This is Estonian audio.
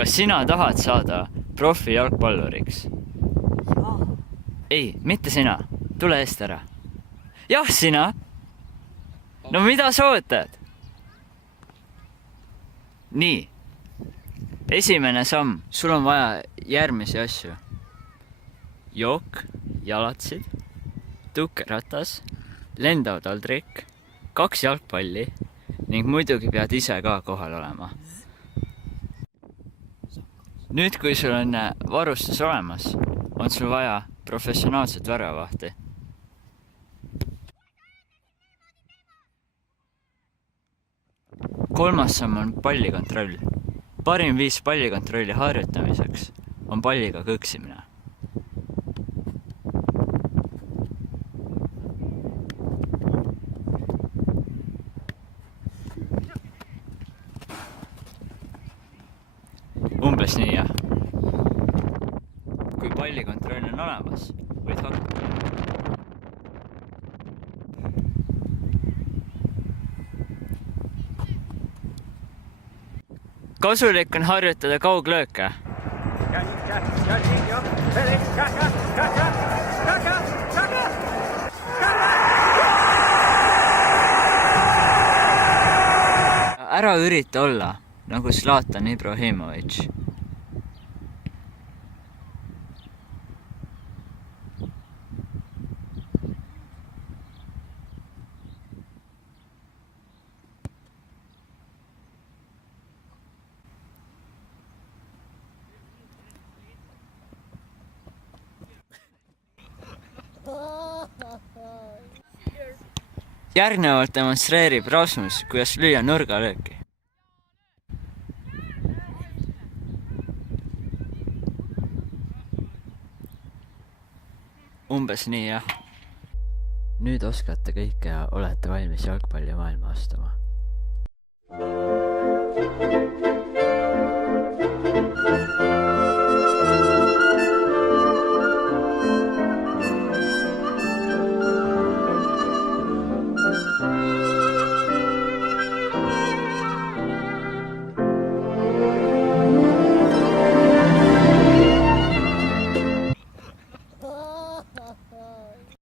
kas sina tahad saada profijalgpalluriks? Jaa. Ei, mitte sina. Tule eest ära. Jah, sina. No mida sa ootad? Nii. Esimene samm. Sul on vaja järgmisi asju. Jook, jalatsid, tukeratas, lendav taldrik, 2 jalgpalli ning muidugi pead ise ka kohal olema. Nüüd, kui sul on varustus olemas, on sul vaja professionaalset väravahti. Kolmas samm on pallikontroll. Parim viis pallikontrolli harjutamiseks on palliga kõksimine. Umbes nii, jah. Kui pallikontroll on olemas, võid hakata. Kasulik on harjutada kauglööke. Ära ürita olla nagu Zlatan Ibrahimovic. Järgnevalt demonstreerib Rasmus, kuidas lüüa nurgalööki. Umbes nii, jah. Nüüd oskate kõike ja olete valmis jalgpalli maailma astuma.